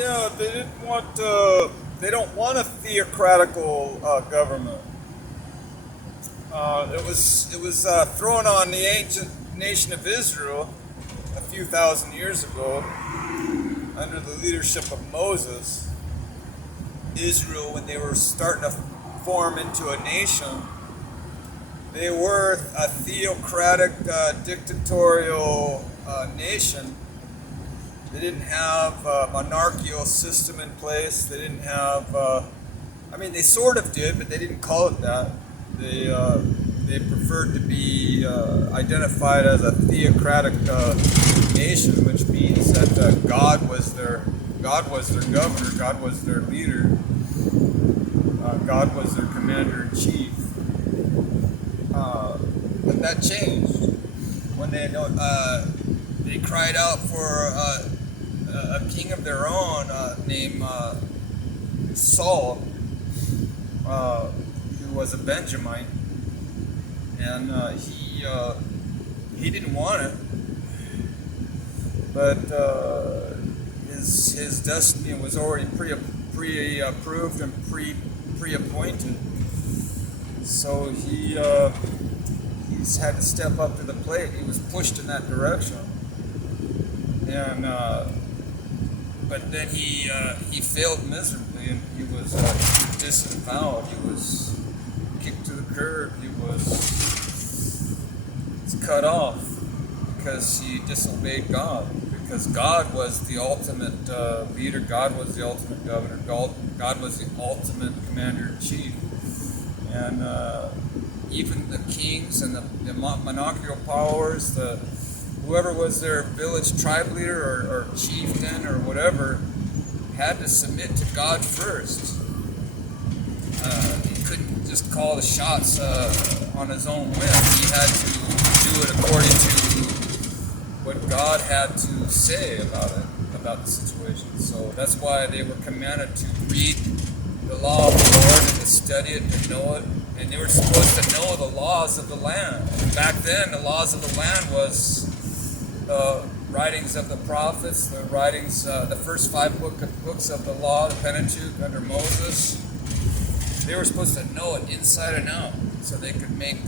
Yeah, they didn't want. They don't want a theocratical government. It was thrown on the ancient nation of Israel a few thousand years ago under the leadership of Moses. Israel, when they were starting to form into a nation, they were a theocratic, dictatorial nation. They didn't have a monarchical system in place. They didn't have. I mean, they sort of did, but they didn't call it that. They preferred to be identified as a theocratic nation, which means that God was their governor, God was their leader, God was their commander in chief. But that changed when they cried out for a king of their own named Saul, who was a Benjamite, and he didn't want it, but his destiny was already pre-approved and pre-appointed. So he's had to step up to the plate. He was pushed in that direction, and but then he failed miserably, and he was disavowed. He was kicked to the curb. He was cut off because he disobeyed God. Because God was the ultimate leader. God was the ultimate governor. God was the ultimate commander in chief. And even the kings and the monarchical powers, whoever was their village tribe leader or chieftain or whatever, had to submit to God first. He couldn't just call the shots on his own whim. He had to do it according to what God had to say about the situation. So that's why they were commanded to read the law of the Lord and to study it, to know it. And they were supposed to know the laws of the land. Back then, the laws of the land was the writings of the prophets, the writings, the first 5 books of the law, the Pentateuch under Moses. They were supposed to know it inside and out, so they could make